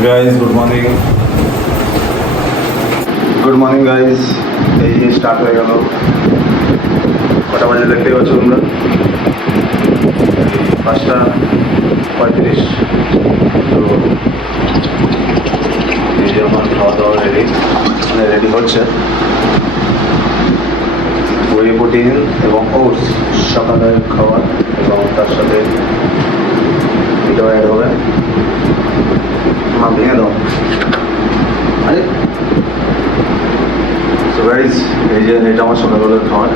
Guys good morning good morning guys এই start হয়ে গেল। কটা বাজে দেখতে পাচ্ছ তোমরা? পাঁচটা পঁয়ত্রিশ। তো এই আমার খাওয়া দাওয়া রেডি মানে রেডি হচ্ছে। ওই প্রোটিন এবং ওটস সকালের খাবার এবং তার সাথে এটাও অ্যাড হবে। মা ভেঙে দাও আরে সো গাইজ এই যে এটা আমার সকালবেলার খাবার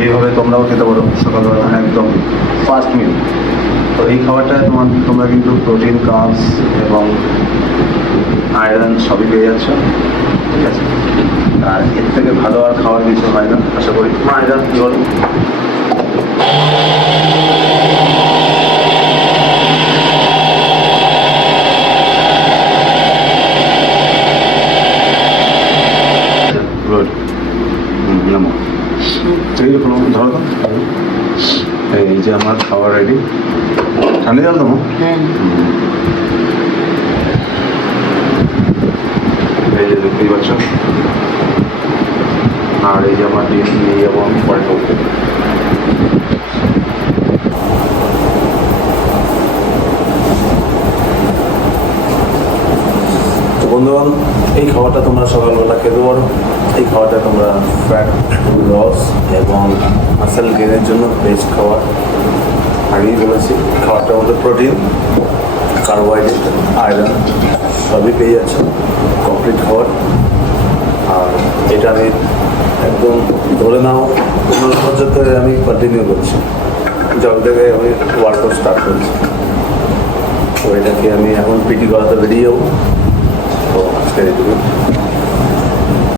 এইভাবে তোমরাও খেতে পারো সকালবেলা মানে একদম ফার্স্ট মিল তো এই খাবারটায় তোমার, তোমরা কিন্তু প্রোটিন কার্বস এবং আয়রন সবই পেয়ে যাচ্ছ, ঠিক আছে? আর এর থেকে ভালো আর খাওয়ার কিছু হয় না, আশা করি। মা এটা কি বলো গুড হুম নামো এই রকম ধরো। তো এই যে আমার খাওয়া রেডি ঠান্ডা জল দেবো? হ্যাঁ। এই যে দেখতেই পাচ্ছ। আর এই যে আমার ডিম নিয়ে যাব আমি পরে বন্ধুগণ, এই খাবারটা তোমরা সকালবেলা খেতে পারো এই খাবারটা তোমরা ফ্যাট লস এবং মাসেল গেনের জন্য বেস্ট খাবার। আগেই বলেছি খাবারটার মধ্যে প্রোটিন কার্বোহাইড্রেট আয়রন সবই পেয়ে যাচ্ছ। কমপ্লিট খাবার। আর এটা আমি একদম ধরে নাও, পনেরো আমি কন্টিনিউ করছি। জল থেকে আমি ওয়ার্কআউট স্টার্ট করছি। তো এটাকে আমি এখন পিটি করাতে বেরিয়ে যাব। けれども。